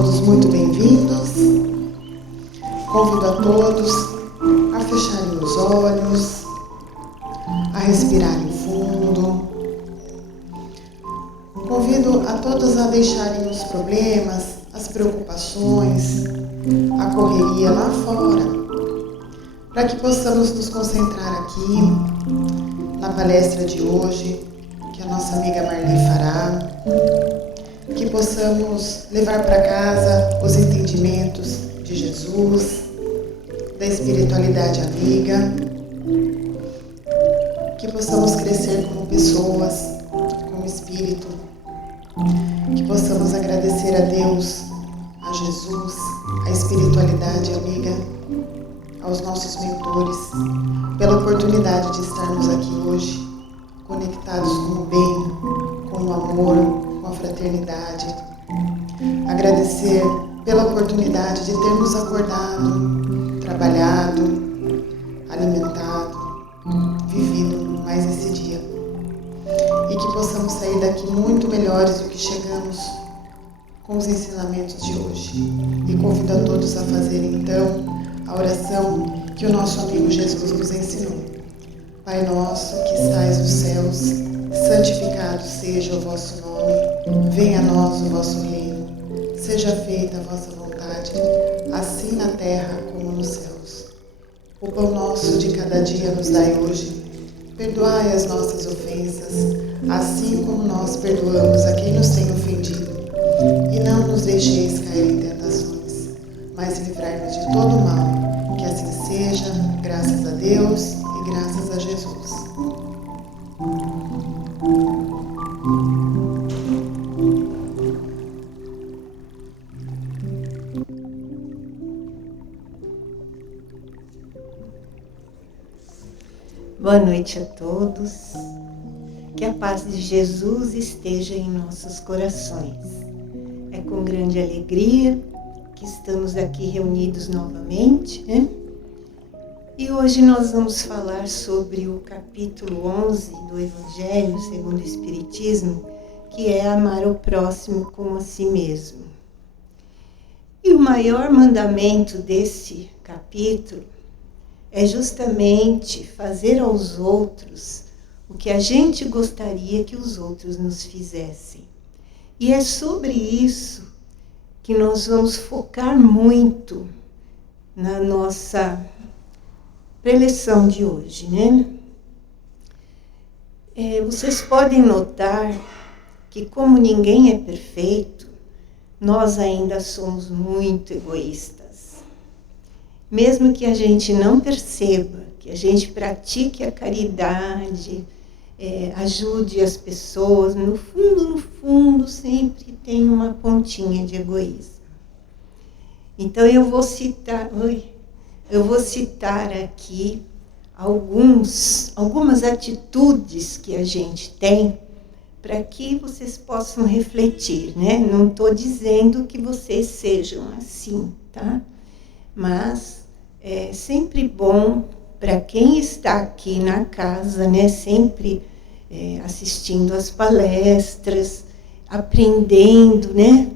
todos muito bem-vindos. Convido a todos a fecharem os olhos, a respirarem fundo. Convido a todos a deixarem os problemas, as preocupações, a correria lá fora, para que possamos nos concentrar aqui na palestra de hoje, que a nossa amiga Marli fará, que possamos levar para casa os entendimentos de Jesus, da espiritualidade amiga, que possamos crescer como pessoas, como espírito, que possamos agradecer a Deus, a Jesus, a espiritualidade amiga, aos nossos mentores, pela oportunidade de estarmos aqui hoje, conectados com o bem, com o amor, com a fraternidade. Agradecer pela oportunidade de termos acordado, trabalhado, alimentado, vivido mais esse dia. E que possamos sair daqui muito melhores do que chegamos com os ensinamentos de hoje. E convido a todos a fazerem então a oração que o nosso amigo Jesus nos ensinou. Pai nosso que estais nos céus, santificado seja o vosso nome, venha a nós o vosso reino, seja feita a vossa vontade, assim na terra como nos céus. O pão nosso de cada dia nos dai hoje, perdoai as nossas ofensas, assim como nós perdoamos a quem nos tem ofendido, e não nos deixeis cair em tentações, mas livrai-nos de todo o mal, que assim seja, graças a Deus e graças a Jesus. Boa noite a todos. Que a paz de Jesus esteja em nossos corações. É com grande alegria que estamos aqui reunidos novamente, né? E hoje nós vamos falar sobre o capítulo 11 do Evangelho segundo o Espiritismo, que é amar o próximo como a si mesmo. E o maior mandamento desse capítulo é justamente fazer aos outros o que a gente gostaria que os outros nos fizessem. E é sobre isso que nós vamos focar muito na nossa preleção de hoje, né? Vocês podem notar que, como ninguém é perfeito, nós ainda somos muito egoístas. Mesmo que a gente não perceba, que a gente pratique a caridade, ajude as pessoas, no fundo, sempre tem uma pontinha de egoísmo. Então eu vou citar aqui algumas atitudes que a gente tem para que vocês possam refletir, né? Não estou dizendo que vocês sejam assim, tá? Mas é sempre bom para quem está aqui na casa, né? Sempre assistindo às palestras, aprendendo, né?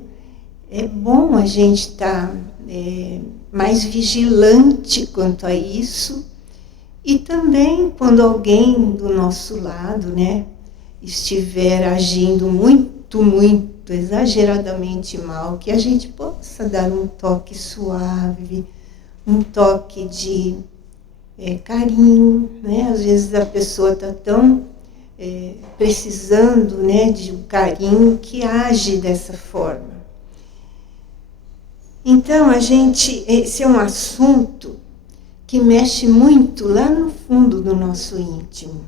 É bom a gente estar mais vigilante quanto a isso. E também quando alguém do nosso lado, né, estiver agindo muito exageradamente mal, que a gente possa dar um toque suave, um toque de carinho, né? Às vezes a pessoa está tão precisando, né, de um carinho que age dessa forma. Então, esse é um assunto que mexe muito lá no fundo do nosso íntimo.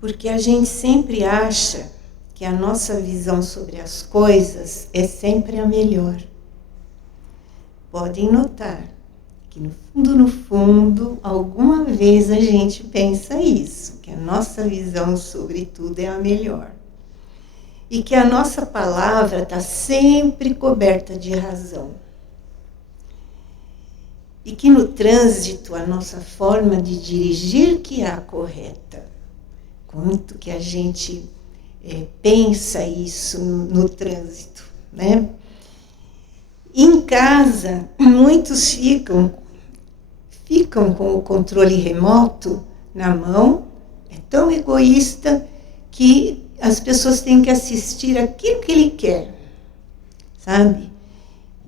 Porque a gente sempre acha que a nossa visão sobre as coisas é sempre a melhor. Podem notar que no fundo, alguma vez a gente pensa isso, que a nossa visão sobre tudo é a melhor. E que a nossa palavra está sempre coberta de razão. E que no trânsito a nossa forma de dirigir que é a correta. Quanto que a gente pensa isso no trânsito, né? casa, muitos ficam com o controle remoto na mão, é tão egoísta que as pessoas têm que assistir aquilo que ele quer, sabe?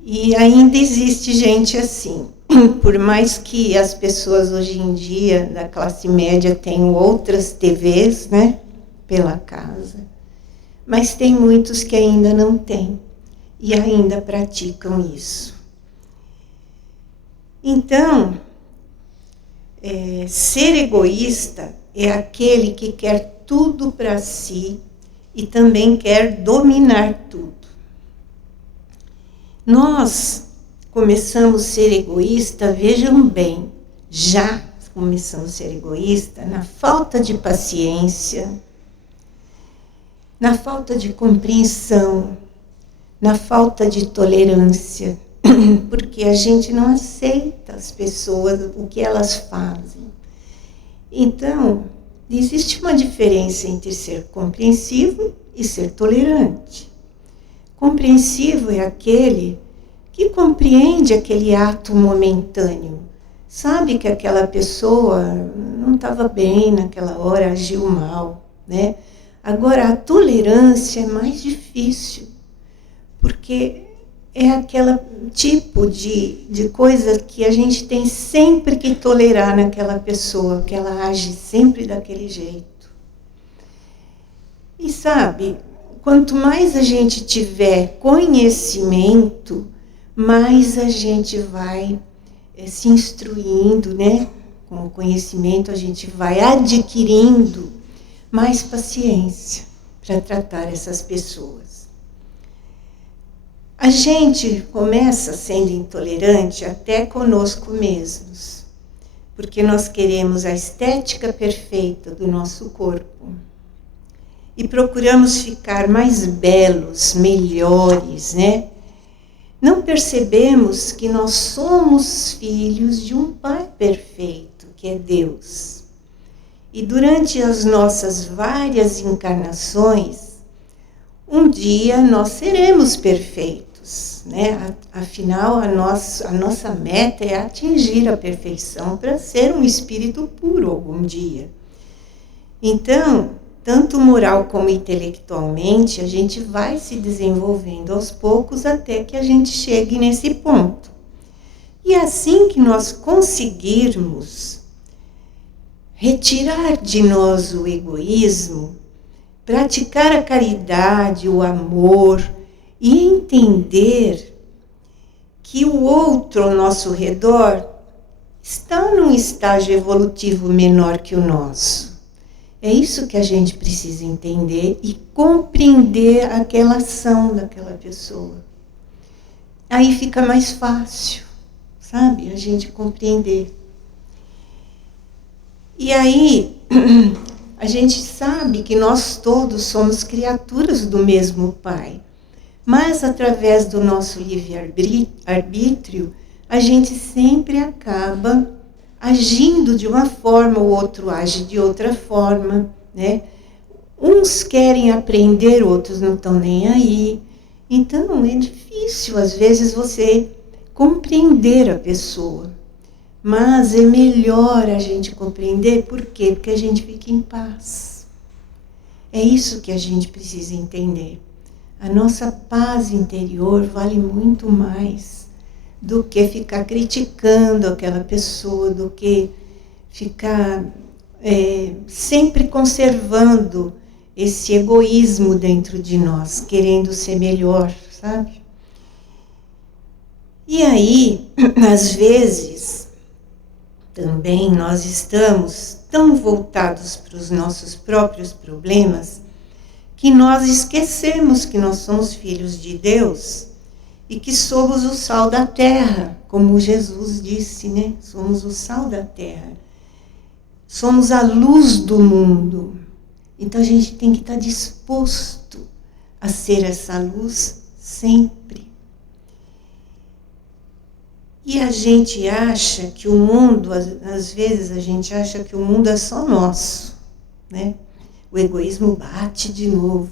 E ainda existe gente assim. Por mais que as pessoas hoje em dia, da classe média, tenham outras TVs, né, pela casa, mas tem muitos que ainda não têm e ainda praticam isso. Então, ser egoísta é aquele que quer tudo para si e também quer dominar tudo. Nós começamos a ser egoísta, vejam bem, já começamos a ser egoísta na falta de paciência, na falta de compreensão, na falta de tolerância, porque a gente não aceita as pessoas, o que elas fazem. Então, existe uma diferença entre ser compreensivo e ser tolerante. Compreensivo é aquele que compreende aquele ato momentâneo, sabe que aquela pessoa não estava bem naquela hora, agiu mal, né? Agora, a tolerância é mais difícil, porque é aquele tipo de coisa que a gente tem sempre que tolerar naquela pessoa, que ela age sempre daquele jeito. E sabe, quanto mais a gente tiver conhecimento, mais a gente vai se instruindo, né? Com o conhecimento a gente vai adquirindo mais paciência para tratar essas pessoas. A gente começa sendo intolerante até conosco mesmos, porque nós queremos a estética perfeita do nosso corpo e procuramos ficar mais belos, melhores, né? Não percebemos que nós somos filhos de um Pai perfeito, que é Deus. E durante as nossas várias encarnações, um dia nós seremos perfeitos, né? Afinal, a nossa meta é atingir a perfeição para ser um espírito puro algum dia. Então, tanto moral como intelectualmente, a gente vai se desenvolvendo aos poucos até que a gente chegue nesse ponto. E assim que nós conseguirmos retirar de nós o egoísmo, praticar a caridade, o amor e entender que o outro ao nosso redor está num estágio evolutivo menor que o nosso. É isso que a gente precisa entender e compreender aquela ação daquela pessoa. Aí fica mais fácil, sabe? A gente compreender. E aí, a gente sabe que nós todos somos criaturas do mesmo Pai. Mas através do nosso livre-arbítrio, a gente sempre acaba agindo de uma forma, o outro age de outra forma, né? Uns querem aprender, outros não estão nem aí. Então, é difícil, às vezes, você compreender a pessoa. Mas é melhor a gente compreender, por quê? Porque a gente fica em paz. É isso que a gente precisa entender. A nossa paz interior vale muito mais do que ficar criticando aquela pessoa, do que ficar sempre conservando esse egoísmo dentro de nós, querendo ser melhor, sabe? E aí, às vezes, também nós estamos tão voltados para os nossos próprios problemas que nós esquecemos que nós somos filhos de Deus e que somos o sal da terra, como Jesus disse, né? Somos o sal da terra. Somos a luz do mundo. Então a gente tem que estar disposto a ser essa luz sempre. E a gente acha que o mundo, às vezes a gente acha que o mundo é só nosso, né? O egoísmo bate de novo.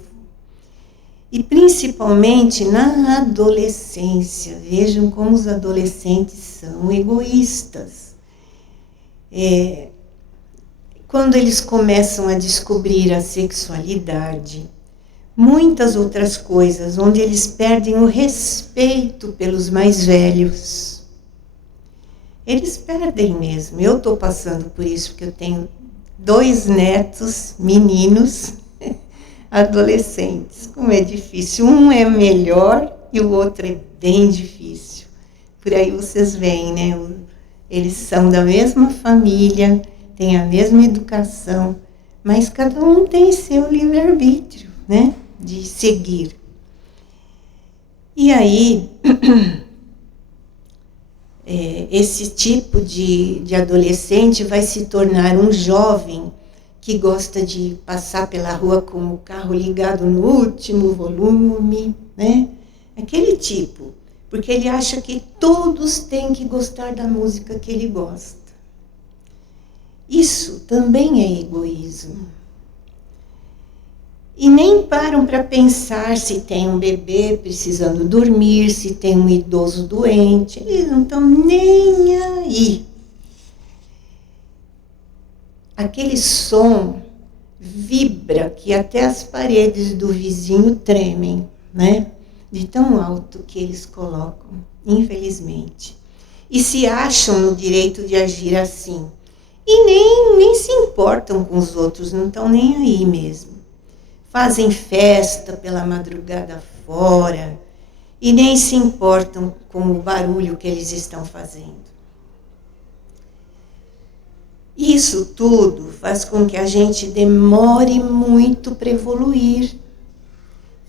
E principalmente na adolescência. Vejam como os adolescentes são egoístas. Quando eles começam a descobrir a sexualidade, muitas outras coisas, onde eles perdem o respeito pelos mais velhos. Eles perdem mesmo. Eu estou passando por isso, porque eu tenho 2 netos, meninos, adolescentes. Como é difícil. Um é melhor e o outro é bem difícil. Por aí vocês veem, né? Eles são da mesma família, têm a mesma educação, mas cada um tem seu livre-arbítrio, né? De seguir. E aí, esse tipo de adolescente vai se tornar um jovem que gosta de passar pela rua com o carro ligado no último volume, né? Aquele tipo, porque ele acha que todos têm que gostar da música que ele gosta. Isso também é egoísmo. E nem param para pensar se tem um bebê precisando dormir, se tem um idoso doente. Eles não estão nem aí. Aquele som vibra que até as paredes do vizinho tremem, né? De tão alto que eles colocam, infelizmente. E se acham no direito de agir assim. E nem se importam com os outros, não estão nem aí mesmo. Fazem festa pela madrugada fora e nem se importam com o barulho que eles estão fazendo. Isso tudo faz com que a gente demore muito para evoluir.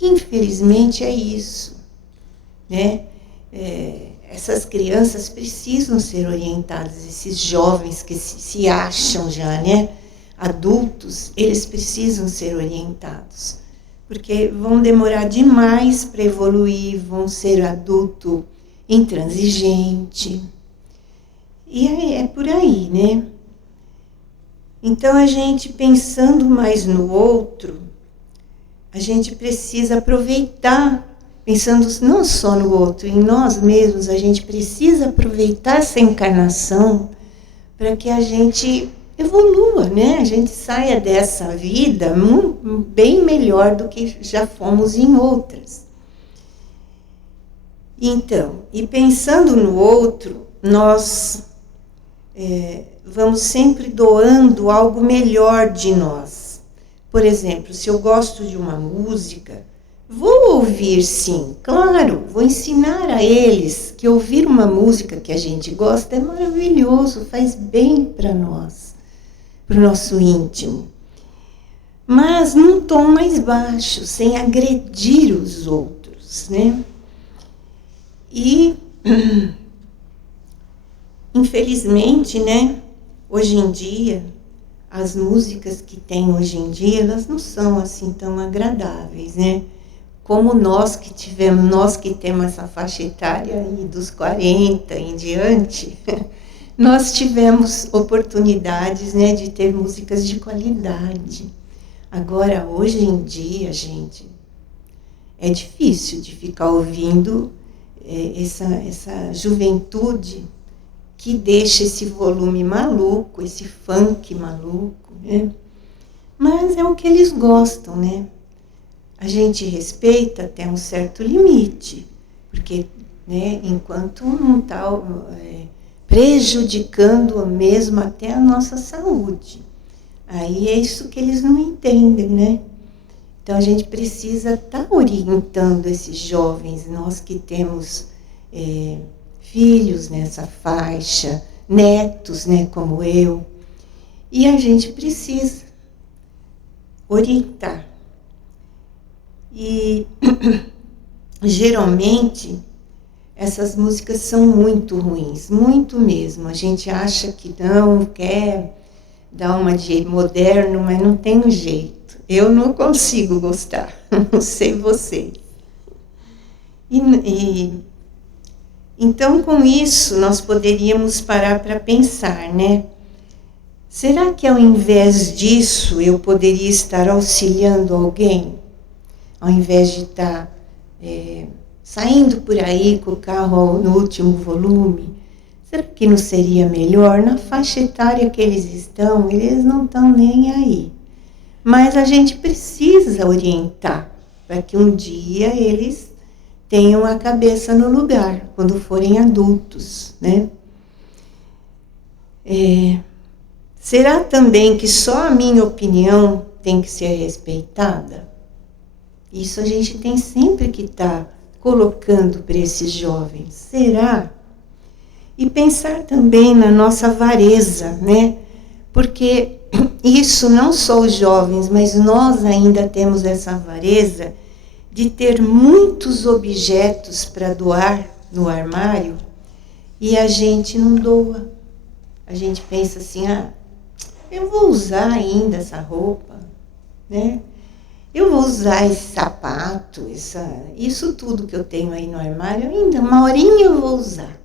Infelizmente é isso, né? Essas crianças precisam ser orientadas, esses jovens que se acham já, né? Adultos, eles precisam ser orientados, porque vão demorar demais para evoluir, vão ser adulto intransigente. E é por aí, né? Então, a gente pensando mais no outro, a gente precisa aproveitar, pensando não só no outro, em nós mesmos, a gente precisa aproveitar essa encarnação para que a gente evolua, né? A gente saia dessa vida bem melhor do que já fomos em outras. Então, e pensando no outro, nós vamos sempre doando algo melhor de nós. Por exemplo, se eu gosto de uma música, vou ouvir sim, claro, vou ensinar a eles que ouvir uma música que a gente gosta é maravilhoso, faz bem para nós, para o nosso íntimo. Mas num tom mais baixo, sem agredir os outros, né? E, infelizmente, né, hoje em dia, as músicas que tem hoje em dia, elas não são assim tão agradáveis, né? Como nós que temos essa faixa etária aí dos 40 em diante, nós tivemos oportunidades, né, de ter músicas de qualidade. Agora, hoje em dia, gente, é difícil de ficar ouvindo essa juventude que deixa esse volume maluco, esse funk maluco, né? Mas é o que eles gostam, né? A gente respeita até um certo limite, porque, né, enquanto não está prejudicando mesmo até a nossa saúde. Aí é isso que eles não entendem, né? Então a gente precisa estar orientando esses jovens, nós que temos filhos nessa faixa, netos, né, como eu, e a gente precisa orientar. E geralmente essas músicas são muito ruins, muito mesmo. A gente acha que não quer dar uma de moderno, mas não tem jeito. Eu não consigo gostar, não sei vocês. Então, com isso, nós poderíamos parar para pensar, né? Será que ao invés disso eu poderia estar auxiliando alguém? ao invés de estar saindo por aí com o carro no último volume, será que não seria melhor? Na faixa etária que eles estão, eles não estão nem aí. Mas a gente precisa orientar para que um dia eles tenham a cabeça no lugar, quando forem adultos, né? Será também que só a minha opinião tem que ser respeitada? Isso a gente tem sempre que estar colocando para esses jovens. Será? E pensar também na nossa avareza, né? Porque isso não só os jovens, mas nós ainda temos essa avareza de ter muitos objetos para doar no armário e a gente não doa. A gente pensa assim, eu vou usar ainda essa roupa, né? Eu vou usar esse sapato, isso tudo que eu tenho aí no armário, ainda uma horinha eu vou usar.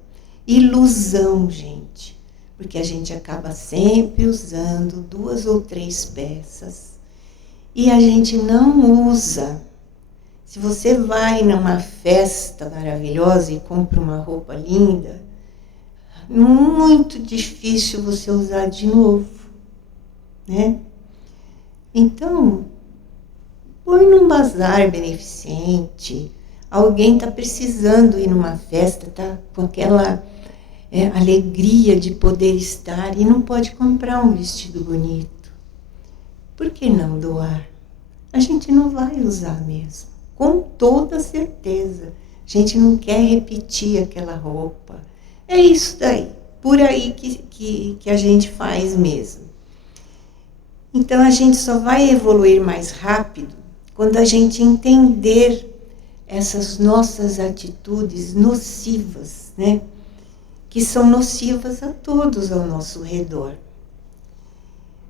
Ilusão, gente, porque a gente acaba sempre usando 2 ou 3 peças e a gente não usa. Se você vai numa festa maravilhosa e compra uma roupa linda, muito difícil você usar de novo, né? Então, põe num bazar beneficente. Alguém está precisando ir numa festa, tá com aquela alegria de poder estar e não pode comprar um vestido bonito. Por que não doar? A gente não vai usar mesmo, com toda certeza. A gente não quer repetir aquela roupa. É isso daí, por aí que a gente faz mesmo. Então a gente só vai evoluir mais rápido quando a gente entender essas nossas atitudes nocivas, né? Que são nocivas a todos ao nosso redor.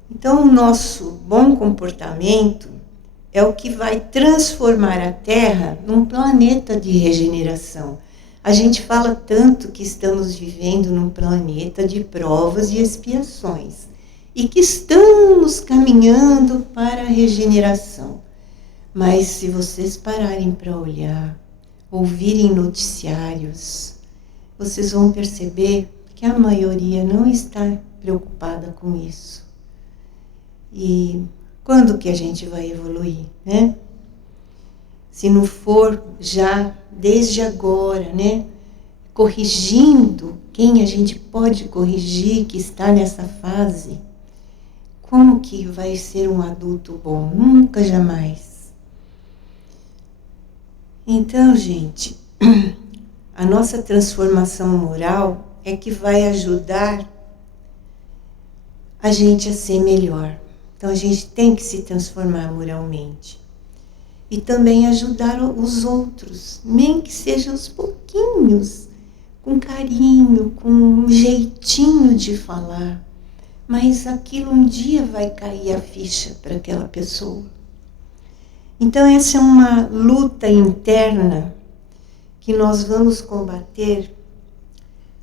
Então, o nosso bom comportamento é o que vai transformar a Terra num planeta de regeneração. A gente fala tanto que estamos vivendo num planeta de provas e expiações e que estamos caminhando para a regeneração. Mas se vocês pararem para olhar, ouvirem noticiários, vocês vão perceber que a maioria não está preocupada com isso. E quando que a gente vai evoluir, né? Se não for já desde agora, né? Corrigindo quem a gente pode corrigir que está nessa fase, como que vai ser um adulto bom? Nunca, jamais. Então, gente, a nossa transformação moral é que vai ajudar a gente a ser melhor. Então, a gente tem que se transformar moralmente. E também ajudar os outros, nem que sejam aos pouquinhos, com carinho, com um jeitinho de falar. Mas aquilo um dia vai cair a ficha para aquela pessoa. Então, essa é uma luta interna que nós vamos combater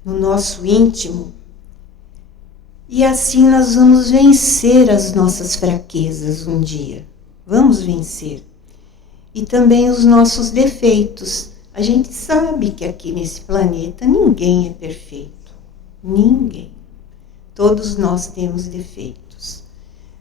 no nosso íntimo, e assim nós vamos vencer as nossas fraquezas um dia. Vamos vencer. E também os nossos defeitos. A gente sabe que aqui nesse planeta ninguém é perfeito. Ninguém. Todos nós temos defeitos.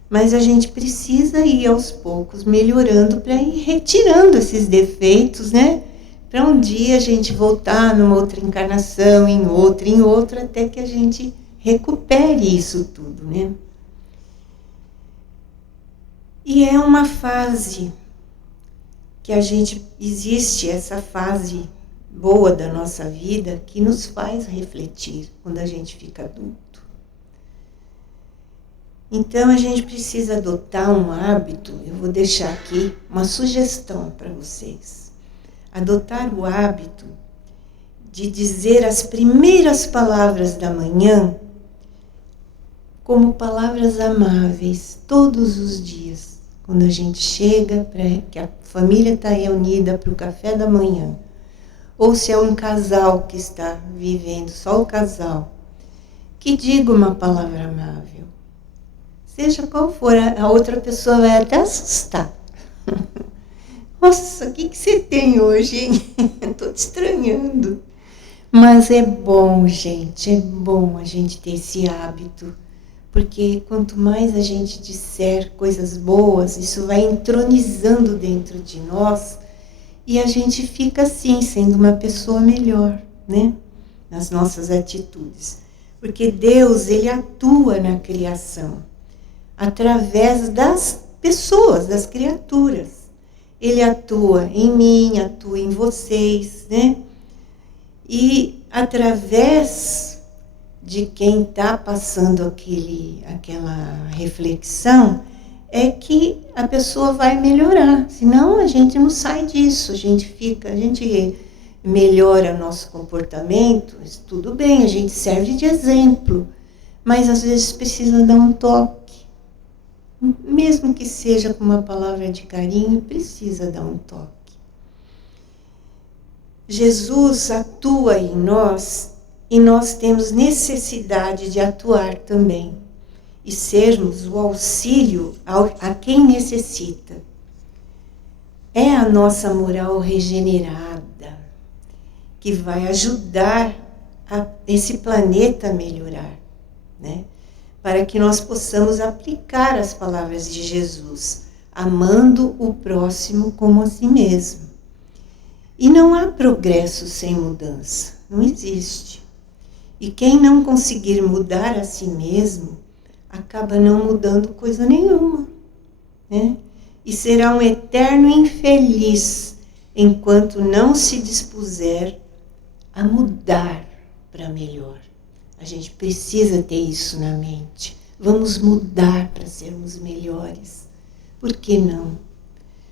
Mas a gente precisa ir aos poucos melhorando para ir retirando esses defeitos, né? Para um dia a gente voltar numa outra encarnação, em outra, até que a gente recupere isso tudo, né? E é uma fase que existe essa fase boa da nossa vida que nos faz refletir quando a gente fica adulto. Então a gente precisa adotar um hábito, eu vou deixar aqui uma sugestão para vocês. Adotar o hábito de dizer as primeiras palavras da manhã como palavras amáveis todos os dias. Quando a gente chega, que a família está reunida para o café da manhã, ou se é um casal que está vivendo, só o casal, que diga uma palavra amável. Seja qual for, a outra pessoa vai até assustar. Nossa, o que você tem hoje, hein? Estou te estranhando. Mas é bom, gente, é bom a gente ter esse hábito. Porque quanto mais a gente disser coisas boas, isso vai entronizando dentro de nós e a gente fica assim, sendo uma pessoa melhor, né? Nas nossas atitudes. Porque Deus, Ele atua na criação, através das pessoas, das criaturas. Ele atua em mim, atua em vocês, né? E através de quem está passando aquela reflexão, é que a pessoa vai melhorar. Senão a gente não sai disso, a gente melhora nosso comportamento, tudo bem, a gente serve de exemplo, mas às vezes precisa dar um toque. Mesmo que seja com uma palavra de carinho, precisa dar um toque. Jesus atua em nós e nós temos necessidade de atuar também e sermos o auxílio a quem necessita. É a nossa moral regenerada que vai ajudar esse planeta a melhorar, né? Para que nós possamos aplicar as palavras de Jesus, amando o próximo como a si mesmo. E não há progresso sem mudança, não existe. E quem não conseguir mudar a si mesmo, acaba não mudando coisa nenhuma, né? E será um eterno infeliz enquanto não se dispuser a mudar para melhor. A gente precisa ter isso na mente. Vamos mudar para sermos melhores. Por que não?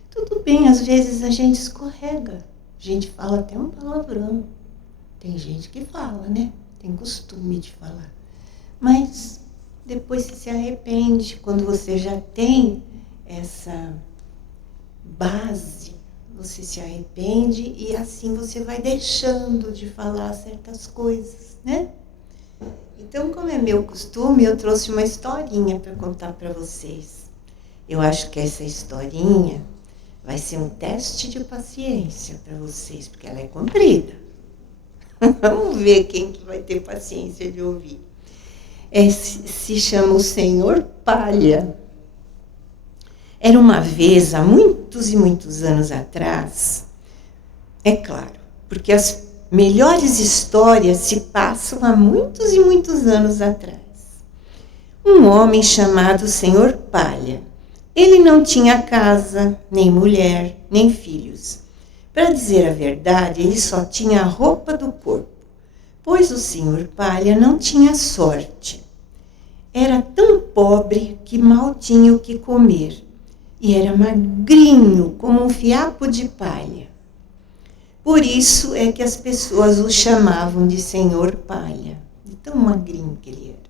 Tudo bem, às vezes a gente escorrega. A gente fala até um palavrão. Tem gente que fala, né? Tem costume de falar. Mas depois você se arrepende. Quando você já tem essa base, você se arrepende e assim você vai deixando de falar certas coisas, né? Então, como é meu costume, eu trouxe uma historinha para contar para vocês. Eu acho que essa historinha vai ser um teste de paciência para vocês, porque ela é comprida. Vamos ver quem que vai ter paciência de ouvir. Se chama O Senhor Palha. Era uma vez, há muitos e muitos anos atrás, é claro, porque as melhores histórias se passam há muitos e muitos anos atrás. Um homem chamado Senhor Palha. Ele não tinha casa, nem mulher, nem filhos. Para dizer a verdade, ele só tinha a roupa do corpo, pois o Senhor Palha não tinha sorte. Era tão pobre que mal tinha o que comer, e era magrinho como um fiapo de palha. Por isso é que as pessoas o chamavam de Senhor Palha, de tão magrinho que ele era.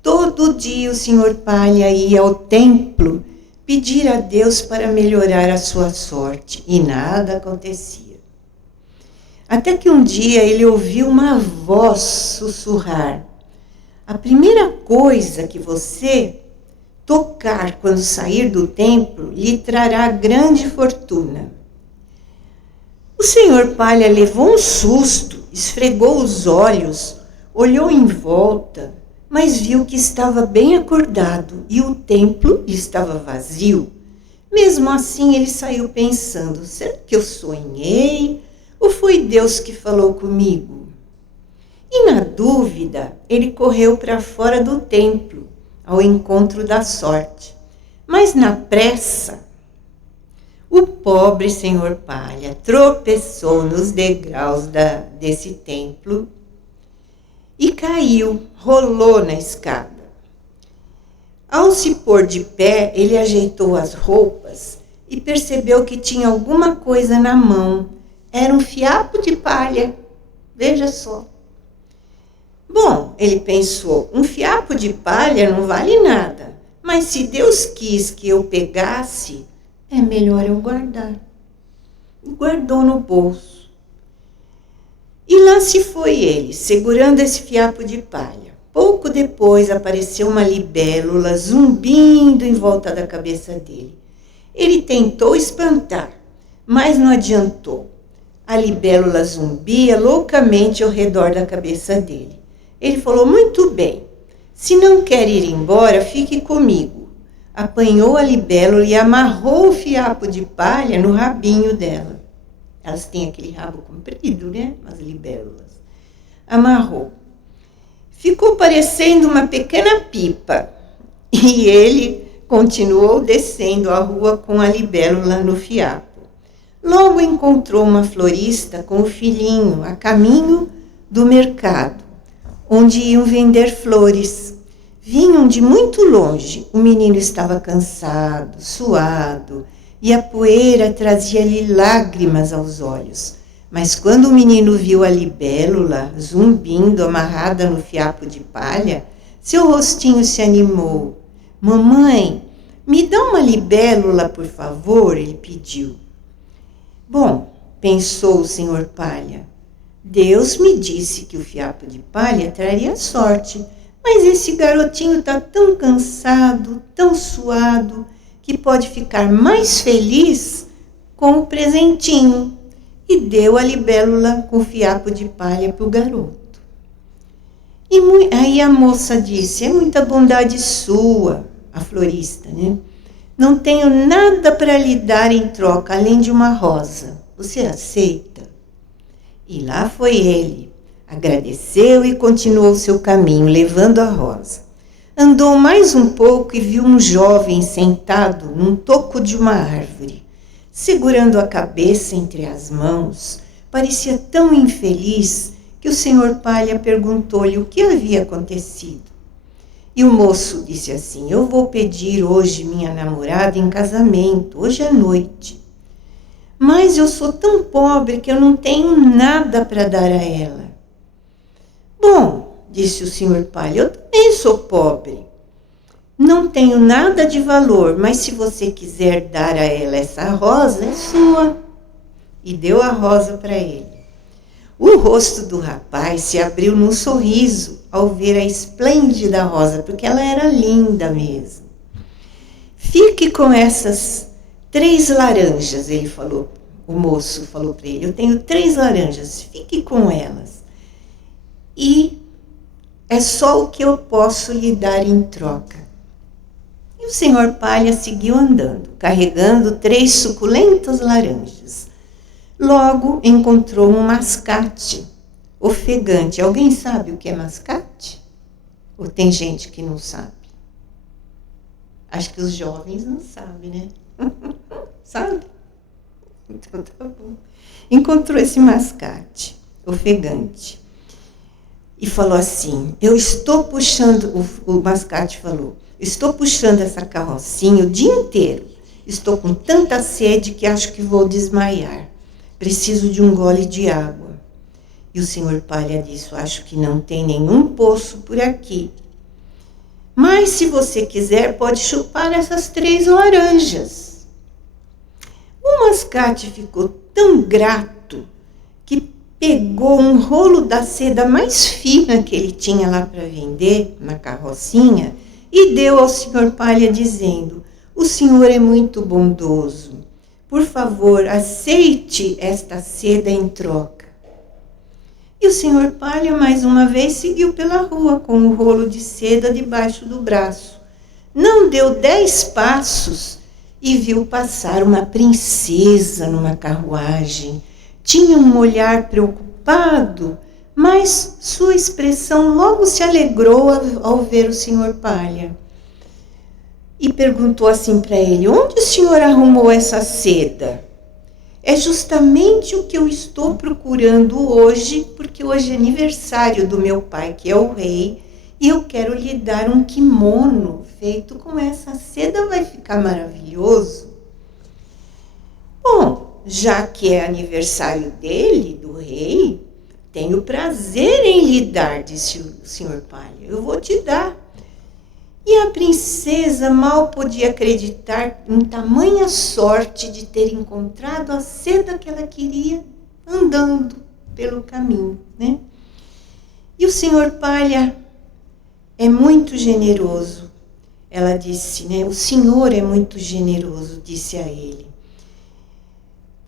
Todo dia o Senhor Palha ia ao templo pedir a Deus para melhorar a sua sorte, e nada acontecia. Até que um dia ele ouviu uma voz sussurrar: a primeira coisa que você tocar quando sair do templo lhe trará grande fortuna. O Senhor Palha levou um susto, esfregou os olhos, olhou em volta, mas viu que estava bem acordado e o templo estava vazio. Mesmo assim, ele saiu pensando: será que eu sonhei? Ou foi Deus que falou comigo? E na dúvida, ele correu para fora do templo, ao encontro da sorte. Mas na pressa, o pobre Senhor Palha tropeçou nos degraus desse templo e caiu, rolou na escada. Ao se pôr de pé, ele ajeitou as roupas e percebeu que tinha alguma coisa na mão. Era um fiapo de palha. Veja só. Bom, ele pensou, um fiapo de palha não vale nada, mas se Deus quis que eu pegasse, é melhor eu guardar. E guardou no bolso. E lá se foi ele, segurando esse fiapo de palha. Pouco depois apareceu uma libélula zumbindo em volta da cabeça dele. Ele tentou espantar, Mas não adiantou. A libélula zumbia loucamente ao redor da cabeça dele. Ele falou, muito bem, se não quer ir embora, fique comigo. Apanhou a libélula e amarrou o fiapo de palha no rabinho dela. Elas têm aquele rabo comprido, né? As libélulas. Amarrou. Ficou parecendo uma pequena pipa. E ele continuou descendo a rua com a libélula no fiapo. Logo encontrou uma florista com o filhinho a caminho do mercado, onde iam vender flores. Vinham de muito longe. O menino estava cansado, suado, e a poeira trazia-lhe lágrimas aos olhos. Mas quando o menino viu a libélula zumbindo amarrada no fiapo de palha, seu rostinho se animou. Mamãe, me dá uma libélula, por favor, ele pediu. Bom, pensou o senhor Palha, Deus me disse que o fiapo de palha traria sorte, mas esse garotinho está tão cansado, tão suado, que pode ficar mais feliz com o presentinho. E deu a libélula com o fiapo de palha para o garoto. E aí a moça disse, é muita bondade sua, a florista, né? Não tenho nada para lhe dar em troca, além de uma rosa. Você aceita? E lá foi ele. Agradeceu e continuou seu caminho, levando a rosa. Andou mais um pouco e viu um jovem sentado num toco de uma árvore, segurando a cabeça entre as mãos. Parecia tão infeliz que o senhor Palha perguntou-lhe o que havia acontecido. E o moço disse assim, eu vou pedir hoje minha namorada em casamento, hoje à noite. Mas eu sou tão pobre que eu não tenho nada para dar a ela. Bom, disse o senhor Palha, eu também sou pobre. Não tenho nada de valor, mas se você quiser dar a ela essa rosa, é sua. E deu a rosa para ele. O rosto do rapaz se abriu num sorriso ao ver a esplêndida rosa, porque ela era linda mesmo. Fique com essas 3 laranjas, ele falou. O moço falou para ele, eu tenho 3 laranjas, fique com elas. E é só o que eu posso lhe dar em troca. E o senhor Palha seguiu andando, carregando 3 suculentas laranjas. Logo encontrou um mascate ofegante. Alguém sabe o que é mascate? Ou tem gente que não sabe? Acho que os jovens não sabem, né? Sabe? Então tá bom. Encontrou esse mascate ofegante. E falou assim, eu estou puxando, o mascate falou, estou puxando essa carrocinha o dia inteiro. Estou com tanta sede que acho que vou desmaiar. Preciso de um gole de água. E o senhor Palha disse, acho que não tem nenhum poço por aqui. Mas se você quiser, pode chupar essas 3 laranjas. O mascate ficou tão grato que pegou um rolo da seda mais fina que ele tinha lá para vender, na carrocinha, e deu ao senhor Palha dizendo, o senhor é muito bondoso. Por favor, aceite esta seda em troca. E o senhor Palha, mais uma vez, seguiu pela rua com o rolo de seda debaixo do braço. Não deu 10 passos e viu passar uma princesa numa carruagem. Tinha um olhar preocupado, mas sua expressão logo se alegrou ao ver o senhor Palha. E perguntou assim para ele, onde o senhor arrumou essa seda? É justamente o que eu estou procurando hoje, porque hoje é aniversário do meu pai, que é o rei, e eu quero lhe dar um kimono feito com essa seda, vai ficar maravilhoso. Bom, já que é aniversário dele, do rei, tenho prazer em lhe dar, disse o senhor Palha, eu vou te dar. E a princesa mal podia acreditar em tamanha sorte de ter encontrado a seda que ela queria andando pelo caminho, né? E o senhor Palha é muito generoso. Ela disse, né? O senhor é muito generoso, disse a ele.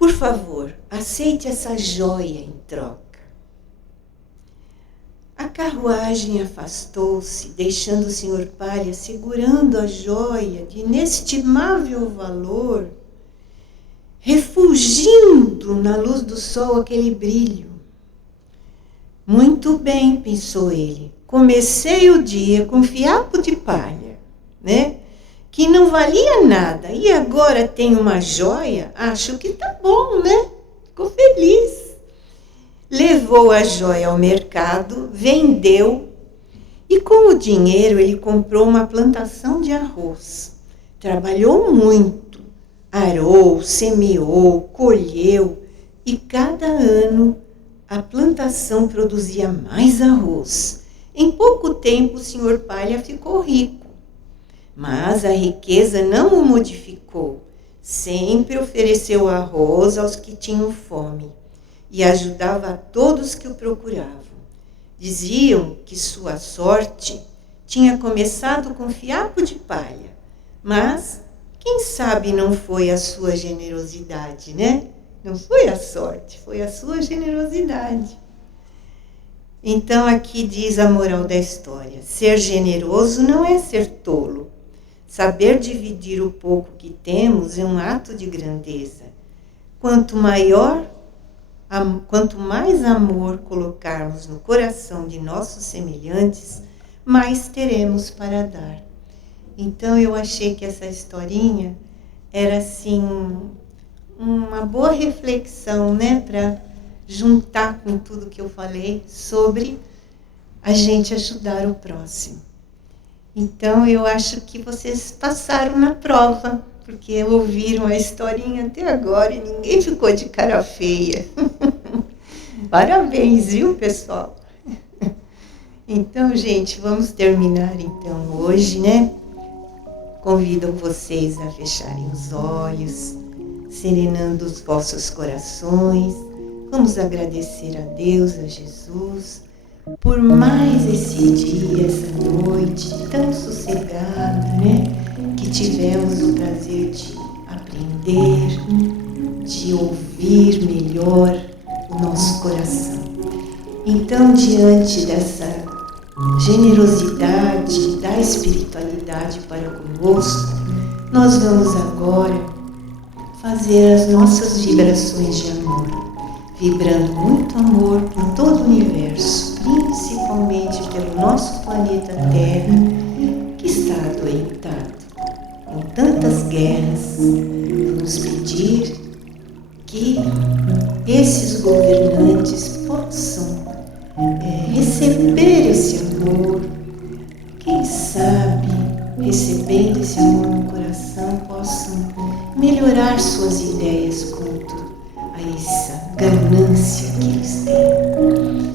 Por favor, aceite essa joia em troca. A carruagem afastou-se, deixando o Sr. Palha segurando a joia de inestimável valor, refulgindo na luz do sol aquele brilho. Muito bem, pensou ele, comecei o dia com fiapo de palha, né? Que não valia nada, e agora tenho uma joia, acho que tá bom, né? Ficou feliz. Levou a joia ao mercado, vendeu e com o dinheiro ele comprou uma plantação de arroz. Trabalhou muito, arou, semeou, colheu e cada ano a plantação produzia mais arroz. Em pouco tempo o Sr. Palha ficou rico, mas a riqueza não o modificou. Sempre ofereceu arroz aos que tinham fome e ajudava a todos que o procuravam. Diziam que sua sorte tinha começado com fiapo de palha, mas quem sabe não foi a sua generosidade, né? Não foi a sorte, foi a sua generosidade. Então aqui diz a moral da história: ser generoso não é ser tolo. Saber dividir o pouco que temos é um ato de grandeza. Quanto mais amor colocarmos no coração de nossos semelhantes, mais teremos para dar. Então eu achei que essa historinha era assim uma boa reflexão, né, para juntar com tudo que eu falei sobre a gente ajudar o próximo. Então eu acho que vocês passaram na prova, porque ouviram a historinha até agora e ninguém ficou de cara feia. Parabéns, viu, pessoal? Então, gente, vamos terminar então hoje, né? Convido vocês a fecharem os olhos, serenando os vossos corações. Vamos agradecer a Deus, a Jesus, por mais esse dia, essa noite tão sossegada, né? Que tivemos o prazer de aprender, de ouvir melhor o nosso coração. Então, diante dessa generosidade da espiritualidade para conosco, nós vamos agora fazer as nossas vibrações de amor, vibrando muito amor por todo o universo, principalmente pelo nosso planeta Terra, que está adoentado com tantas guerras. Vamos pedir que esses governantes possam receber esse amor, quem sabe, recebendo esse amor no coração, possam melhorar suas ideias quanto a essa ganância que eles têm.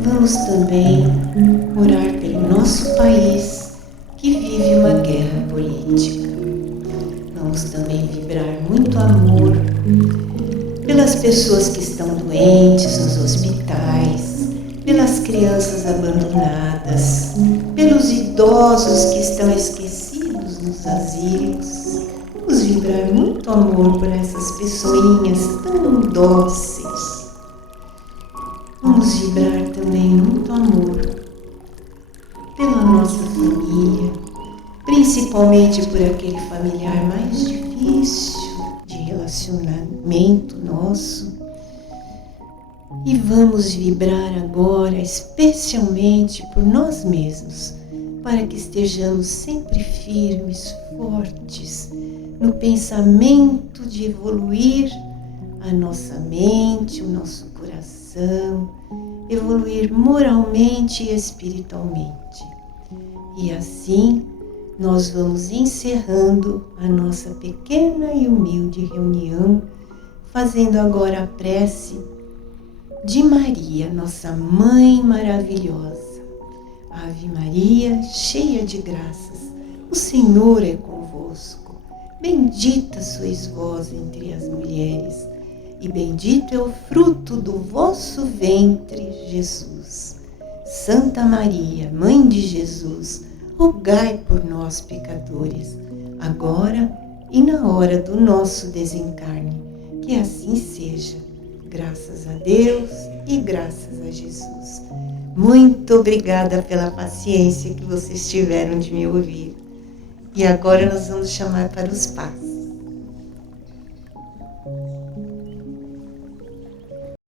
Vamos também orar pelo nosso país, que vive uma guerra política. Vamos também vibrar muito amor pelas pessoas que estão doentes nos hospitais, pelas crianças abandonadas, pelos idosos que estão esquecidos nos asilos. Vamos vibrar muito amor por essas pessoinhas tão dóceis. Vamos vibrar também muito amor pela nossa família, principalmente por aquele familiar mais difícil de relacionamento nosso. E vamos vibrar agora especialmente por nós mesmos, para que estejamos sempre firmes, fortes, no pensamento de evoluir a nossa mente, o nosso coração, evoluir moralmente e espiritualmente. E assim nós vamos encerrando a nossa pequena e humilde reunião, fazendo agora a prece de Maria, nossa Mãe maravilhosa. Ave Maria, cheia de graças, o Senhor é convosco. Bendita sois vós entre as mulheres, e bendito é o fruto do vosso ventre, Jesus. Santa Maria, Mãe de Jesus, rogai por nós, pecadores, agora e na hora do nosso desencarne. Que assim seja. Graças a Deus e graças a Jesus. Muito obrigada pela paciência que vocês tiveram de me ouvir. E agora nós vamos chamar para os passos.